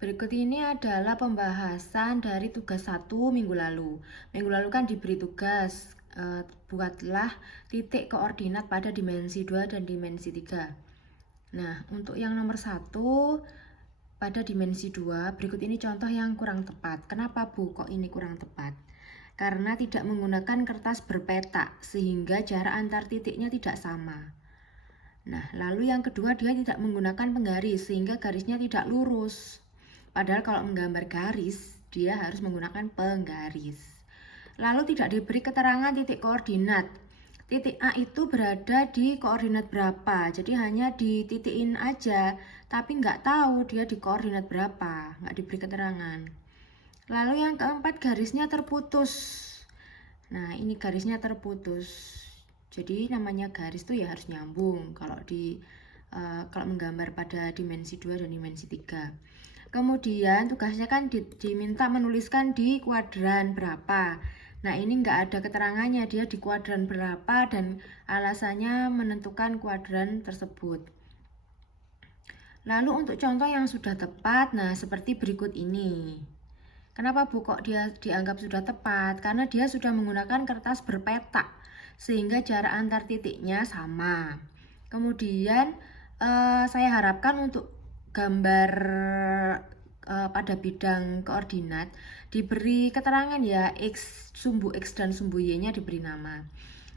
Berikut ini adalah pembahasan dari tugas 1 minggu lalu. Minggu lalu kan diberi tugas, buatlah titik koordinat pada dimensi 2 dan dimensi 3. Nah, untuk yang nomor 1, pada dimensi 2, berikut ini contoh yang kurang tepat. Kenapa Bu kok ini kurang tepat? Karena tidak menggunakan kertas berpetak, sehingga jarak antar titiknya tidak sama. Nah, lalu yang kedua, dia tidak menggunakan penggaris sehingga garisnya tidak lurus. Padahal kalau menggambar garis, dia harus menggunakan penggaris. Lalu tidak diberi keterangan titik koordinat. Titik A itu berada di koordinat berapa, jadi hanya dititikin aja, tapi nggak tahu dia di koordinat berapa, nggak diberi keterangan. Lalu yang keempat, garisnya terputus. Nah, ini garisnya terputus. Jadi namanya garis tuh ya harus nyambung kalau menggambar pada dimensi 2 dan dimensi 3. Kemudian tugasnya kan diminta menuliskan di kuadran berapa. Nah, ini nggak ada keterangannya dia di kuadran berapa dan alasannya menentukan kuadran tersebut. Lalu untuk contoh yang sudah tepat, nah seperti berikut ini. Kenapa Bu kok dia dianggap sudah tepat? Karena dia sudah menggunakan kertas berpetak sehingga jarak antar titiknya sama. Kemudian saya harapkan untuk gambar pada bidang koordinat diberi keterangan ya, sumbu X dan sumbu Y-nya diberi nama.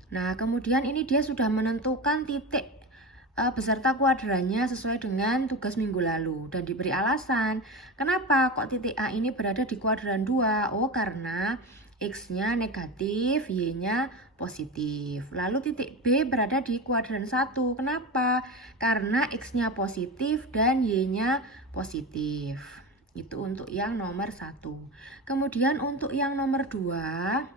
Nah, kemudian ini dia sudah menentukan titik beserta kuadrannya sesuai dengan tugas minggu lalu dan diberi alasan kenapa kok titik A ini berada di kuadran 2. Oh, karena X-nya negatif, Y-nya positif. Lalu titik B berada di kuadran 1. Kenapa? Karena X-nya positif dan Y-nya positif. Itu untuk yang nomor 1. Kemudian untuk yang nomor 2,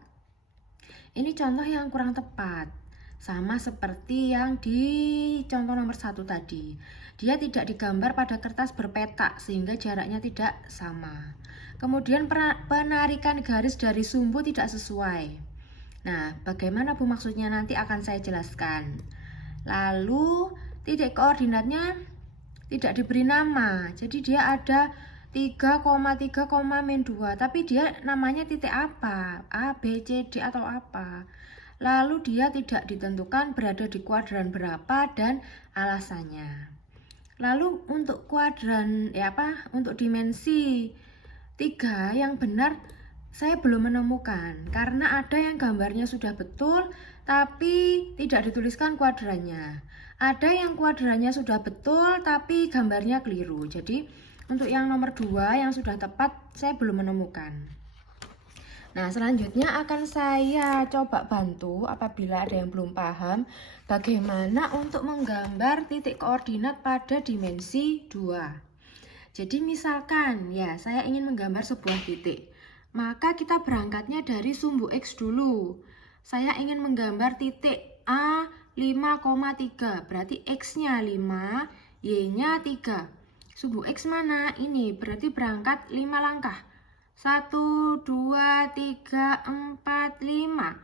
ini contoh yang kurang tepat. Sama seperti yang di contoh nomor 1 tadi. Dia tidak digambar pada kertas berpetak sehingga jaraknya tidak sama. Kemudian penarikan garis dari sumbu tidak sesuai. Nah, bagaimana Bu maksudnya nanti akan saya jelaskan. Lalu titik koordinatnya tidak diberi nama. Jadi dia ada 3,3,-2, tapi dia namanya titik apa? A, B, C, D atau apa? Lalu dia tidak ditentukan berada di kuadran berapa dan alasannya. Lalu untuk untuk dimensi 3 yang benar saya belum menemukan karena ada yang gambarnya sudah betul tapi tidak dituliskan kuadrannya. Ada yang kuadrannya sudah betul tapi gambarnya keliru. Jadi untuk yang nomor 2 yang sudah tepat saya belum menemukan. Nah, selanjutnya akan saya coba bantu apabila ada yang belum paham bagaimana untuk menggambar titik koordinat pada dimensi 2. Jadi misalkan ya saya ingin menggambar sebuah titik, maka kita berangkatnya dari sumbu X dulu. Saya ingin menggambar titik A 5,3, berarti X-nya 5, Y-nya 3. Sumbu X mana? Ini berarti berangkat 5 langkah. 1, 2, 3, 4, 5.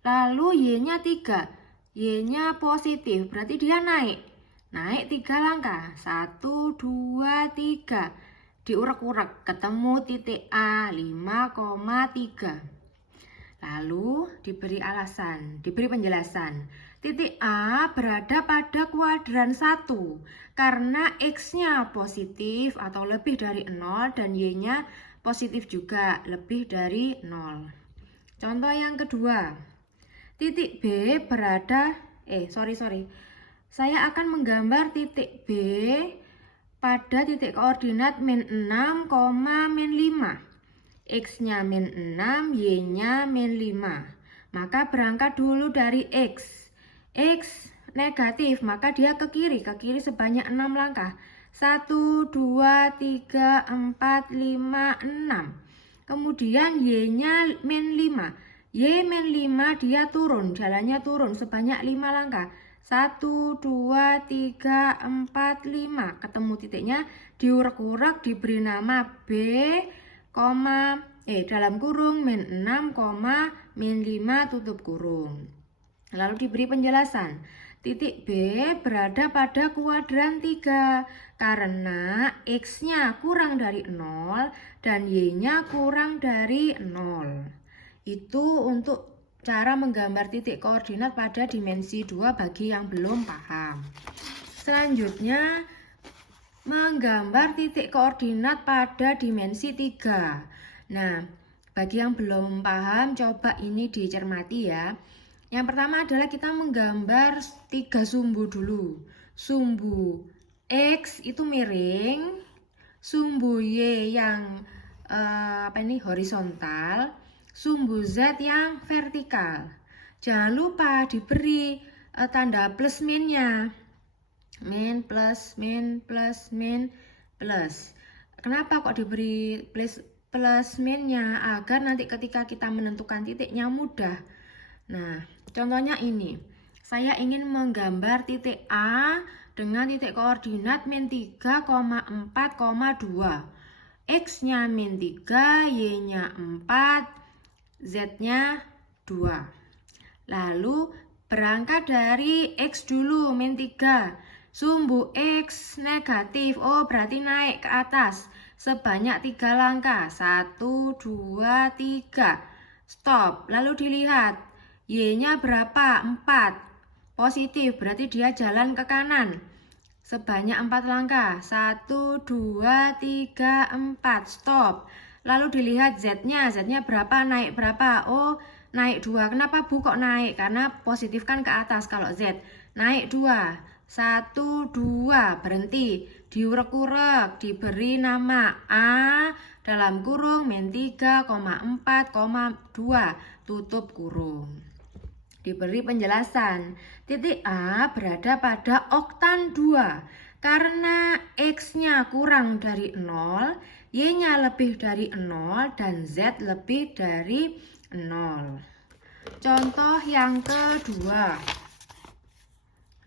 Lalu Y-nya 3. Y-nya positif, berarti dia naik. Naik 3 langkah. 1, 2, 3. Diurak-urak, ketemu titik A 5,3. Lalu diberi penjelasan. Titik A berada pada kuadran 1 karena X-nya positif atau lebih dari 0 dan Y-nya positif juga lebih dari 0. Contoh yang kedua, titik B berada saya akan menggambar titik B pada titik koordinat min 6, min 5. X-nya min 6, Y-nya min 5. Maka berangkat dulu dari X. X negatif, maka dia ke kiri sebanyak 6 langkah. 1, 2, 3, 4, 5, 6. Kemudian Y-nya min 5. Y min 5 dia jalannya turun sebanyak 5 langkah. 1, 2, 3, 4, 5. Ketemu titiknya, diurak-urak diberi nama B, dalam kurung min 6, min 5 tutup kurung. Lalu diberi penjelasan. Titik B berada pada kuadran 3 karena X-nya kurang dari 0 dan Y-nya kurang dari 0. Itu untuk cara menggambar titik koordinat pada dimensi 2 bagi yang belum paham. Selanjutnya, menggambar titik koordinat pada dimensi 3. Nah, bagi yang belum paham, coba ini dicermati ya. Yang pertama adalah kita menggambar 3 sumbu dulu. Sumbu X itu miring, sumbu Y yang horizontal, sumbu Z yang vertikal. Jangan lupa diberi tanda plus minnya. Min plus, min plus, min plus. Kenapa kok diberi plus minnya? Agar nanti ketika kita menentukan titiknya mudah. Nah, contohnya ini. Saya ingin menggambar titik A dengan titik koordinat min 3,4,2. X-nya min 3, Y-nya 4, Z-nya 2. Lalu berangkat dari X dulu, min 3. Sumbu X negatif, oh berarti naik ke atas sebanyak 3 langkah. 1, 2, 3. Stop, lalu dilihat Y-nya berapa? 4. Positif, berarti dia jalan ke kanan sebanyak 4 langkah. 1, 2, 3, 4. Stop. Lalu dilihat Z-nya berapa? Naik berapa? Oh, naik 2. Kenapa Bu kok naik? Karena positif kan ke atas kalau Z. Naik 2. 1, 2. Berhenti. Diurek-urek. Diberi nama A dalam kurung min 3,4,2. Tutup kurung. Diberi penjelasan, titik A berada pada oktan 2 karena X-nya kurang dari 0, Y-nya lebih dari 0, dan Z lebih dari 0. Contoh yang kedua.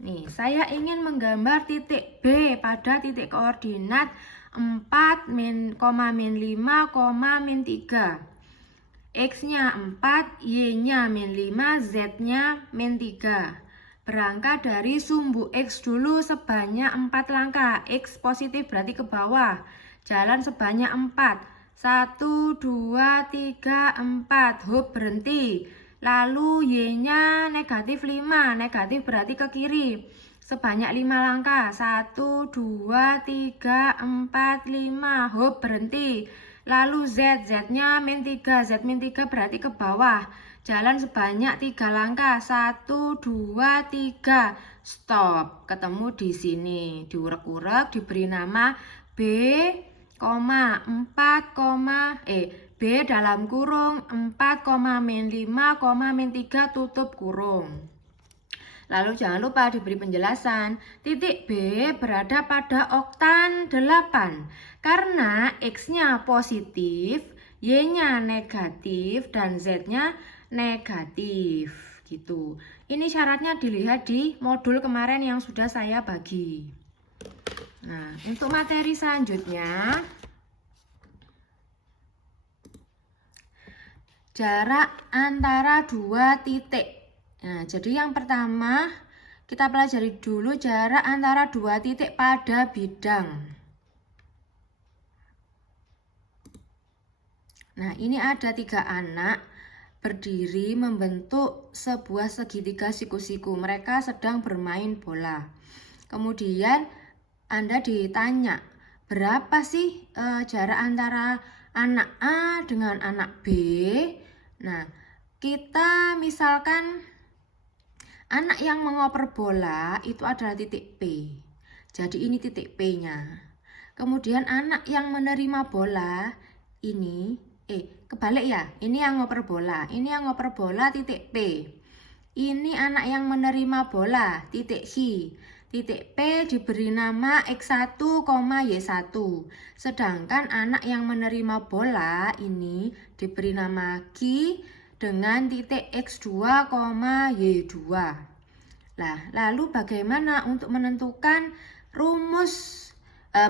Nih, saya ingin menggambar titik B pada titik koordinat 4, min 5, min 3. X-nya 4, Y-nya min 5, Z-nya min 3. Berangkat dari sumbu X dulu sebanyak 4 langkah. X positif berarti ke bawah. Jalan sebanyak 4. 1, 2, 3, 4. Hop, berhenti. Lalu Y-nya negatif 5. Negatif berarti ke kiri. Sebanyak 5 langkah. 1, 2, 3, 4, 5. Hop, berhenti. Lalu Z-nya min 3. Z min 3 berarti ke bawah. Jalan sebanyak 3 langkah. 1, 2, 3. Stop. Ketemu di sini. Diurek-urek, diberi nama B, 4, B dalam kurung 4, min 5, min 3 tutup kurung. Lalu jangan lupa diberi penjelasan, titik B berada pada oktan 8 karena X-nya positif, Y-nya negatif, dan Z-nya negatif. Gitu. Ini syaratnya dilihat di modul kemarin yang sudah saya bagi. Nah, untuk materi selanjutnya, jarak antara dua titik. Nah, jadi yang pertama kita pelajari dulu jarak antara dua titik pada bidang. Nah, ini ada 3 anak berdiri membentuk sebuah segitiga siku-siku. Mereka sedang bermain bola. Kemudian Anda ditanya, berapa sih jarak antara anak A dengan anak B? Nah, kita misalkan anak yang mengoper bola itu adalah titik P. Jadi ini titik P-nya. Kemudian anak yang menerima bola ini, kebalik ya. Ini yang ngoper bola. Ini yang ngoper bola titik P. Ini anak yang menerima bola titik H. Titik P diberi nama X1, Y1. Sedangkan anak yang menerima bola ini diberi nama Q dengan titik X2, Y2. Nah, lalu bagaimana untuk menentukan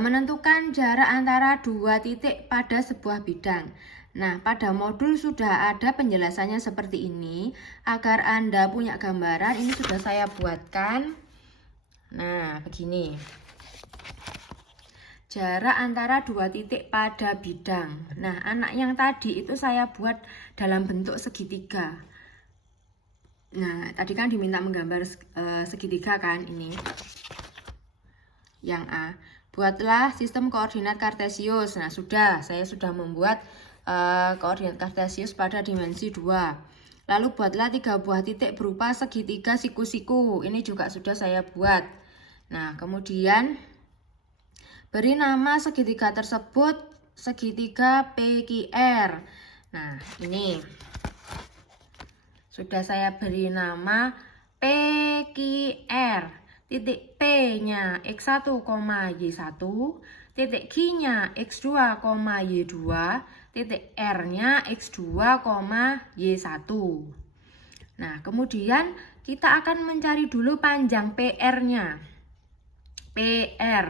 menentukan jarak antara dua titik pada sebuah bidang? Nah, pada modul sudah ada penjelasannya seperti ini. Agar Anda punya gambaran, ini sudah saya buatkan. Nah, begini. Jarak antara dua titik pada bidang. Nah, anak yang tadi itu saya buat dalam bentuk segitiga. Nah, tadi kan diminta menggambar segitiga kan, ini. Yang A. Buatlah sistem koordinat kartesius. Nah, saya sudah membuat koordinat kartesius pada dimensi 2. Lalu buatlah 3 buah titik berupa segitiga siku-siku. Ini juga sudah saya buat. Nah, kemudian beri nama segitiga tersebut segitiga PQR. Nah, ini sudah saya beri nama PQR. Titik P-nya X1, Y1, titik Q-nya X2, Y2, titik R-nya X2, Y1. Nah, kemudian kita akan mencari dulu panjang PR-nya. PR.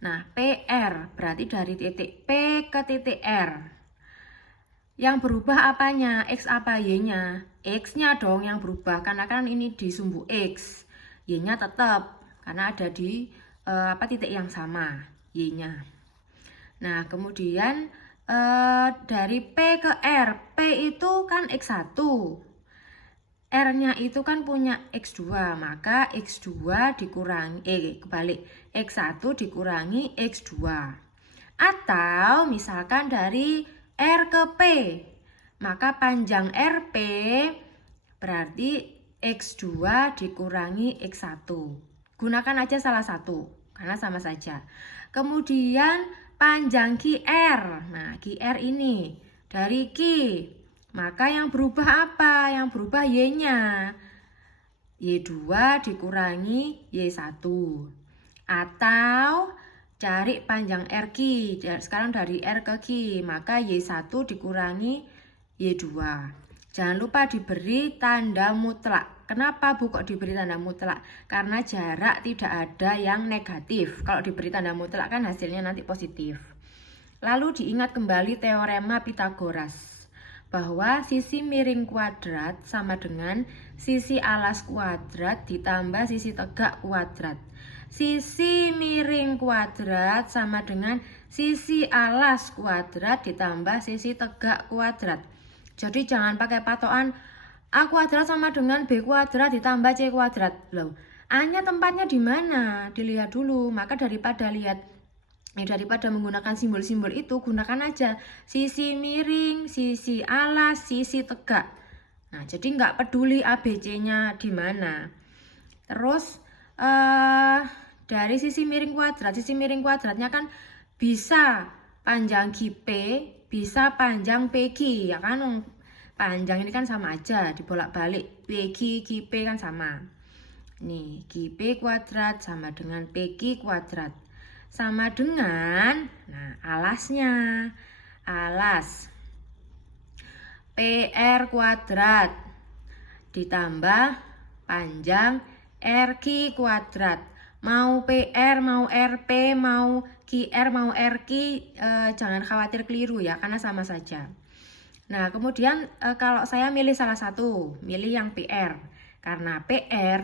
Nah, PR berarti dari titik P ke titik R. Yang berubah apanya? X apa Y-nya? X-nya dong yang berubah, karena kan ini di sumbu X. Y-nya tetap, karena ada di titik yang sama, Y-nya. Nah, kemudian dari P ke R. P itu kan X1. R-nya itu kan punya X2, maka X2 dikurangi, kebalik, X1 dikurangi X2. Atau misalkan dari R ke P, maka panjang RP berarti X2 dikurangi X1. Gunakan aja salah satu, karena sama saja. Kemudian panjang QR. Nah, QR ini dari Q. Maka yang berubah apa? Yang berubah Y-nya. Y2 dikurangi Y1. Atau cari panjang RQ. Sekarang dari R ke Q, maka Y1 dikurangi Y2. Jangan lupa diberi tanda mutlak. Kenapa Bu kok diberi tanda mutlak? Karena jarak tidak ada yang negatif. Kalau diberi tanda mutlak kan hasilnya nanti positif. Lalu diingat kembali teorema Pythagoras, bahwa sisi miring kuadrat sama dengan sisi alas kuadrat ditambah sisi tegak kuadrat. Sisi miring kuadrat sama dengan sisi alas kuadrat ditambah sisi tegak kuadrat. Jadi jangan pakai patokan A kuadrat sama dengan B kuadrat ditambah C kuadrat. Loh, A-nya tempatnya di mana? Dilihat dulu. Maka daripada menggunakan simbol-simbol itu, gunakan aja sisi miring, sisi alas, sisi tegak. Nah, jadi nggak peduli ABC-nya di mana. Terus dari sisi miring kuadratnya kan bisa panjang QP, bisa panjang PQ, ya kan? Panjang ini kan sama aja, dibolak-balik. PQ, QP kan sama. Nih, QP kuadrat sama dengan PQ kuadrat. Sama dengan, nah, alasnya. Alas PR kuadrat ditambah panjang RQ kuadrat. Mau PR, mau RP, mau QR, mau RQ, jangan khawatir keliru ya, karena sama saja. Nah, kemudian kalau saya milih salah satu, milih yang PR. Karena PR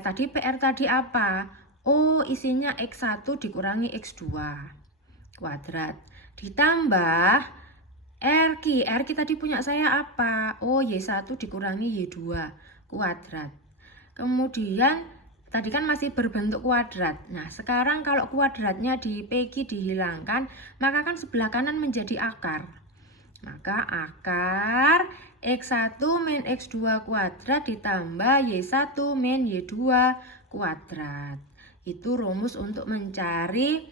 tadi apa? Oh, isinya X1 dikurangi X2 kuadrat. Ditambah RQ tadi punya saya apa? Oh, Y1 dikurangi Y2 kuadrat. Kemudian tadi kan masih berbentuk kuadrat. Nah, sekarang kalau kuadratnya di PQ dihilangkan, maka kan sebelah kanan menjadi akar. Maka akar X1 min X2 kuadrat ditambah Y1 min Y2 kuadrat. Itu rumus untuk mencari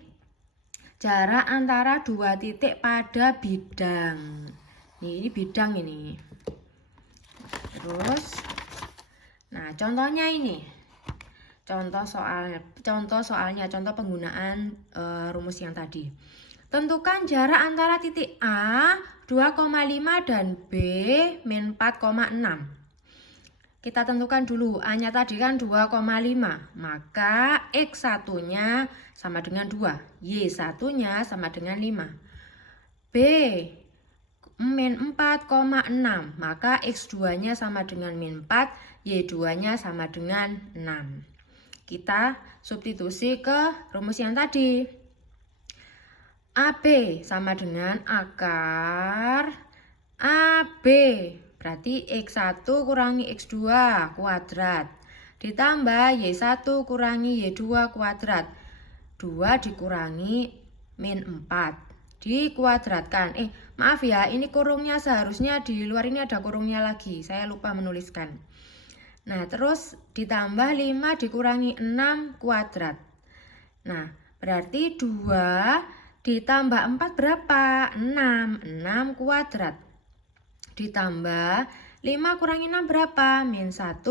jarak antara dua titik pada bidang. Ini bidang ini. Terus, nah contohnya ini. Contoh penggunaan rumus yang tadi. Tentukan jarak antara titik A 2,5 dan B min 4,6. Kita tentukan dulu, A-nya tadi kan 2,5, maka X1-nya sama dengan 2, Y1-nya sama dengan 5. B, min 4,6. Maka X2-nya sama dengan min 4, Y2-nya sama dengan 6. Kita substitusi ke rumus yang tadi. AB sama dengan akar AB. Berarti X1 kurangi X2 kuadrat. Ditambah Y1 kurangi Y2 kuadrat. 2 dikurangi min 4. Dikuadratkan. Maaf ya, ini kurungnya seharusnya di luar ini ada kurungnya lagi. Saya lupa menuliskan. Nah, terus ditambah 5 dikurangi 6 kuadrat. Nah, berarti 2 ditambah 4 berapa? 6. 6 kuadrat. Ditambah 5 kurangi 6 berapa? Min 1.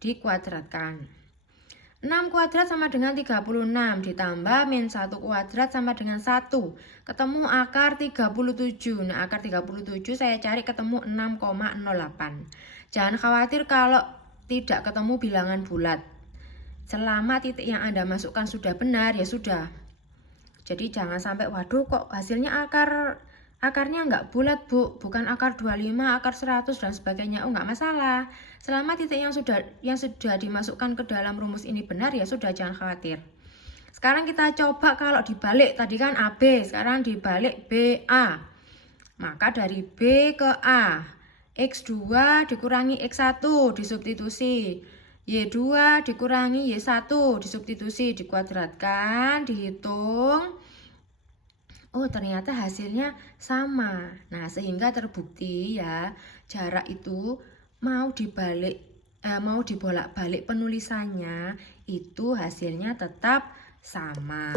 Dikuadratkan. 6 kuadrat sama dengan 36. Ditambah min 1 kuadrat sama dengan 1. Ketemu akar 37. Nah, akar 37 saya cari ketemu 6,08. Jangan khawatir kalau tidak ketemu bilangan bulat. Selama titik yang Anda masukkan sudah benar, ya sudah. Jadi jangan sampai, waduh kok hasilnya akarnya nggak bulat Bu, bukan akar 25, akar 100 dan sebagainya. Nggak masalah. Selama titik yang sudah dimasukkan ke dalam rumus ini benar, ya sudah, jangan khawatir. Sekarang kita coba kalau dibalik, tadi kan AB, sekarang dibalik BA. Maka dari B ke A, X2 dikurangi X1 disubstitusi, Y2 dikurangi Y1 disubstitusi, dikuadratkan, dihitung. Oh, ternyata hasilnya sama. Nah, sehingga terbukti ya, jarak itu mau dibolak-balik penulisannya, itu hasilnya tetap sama.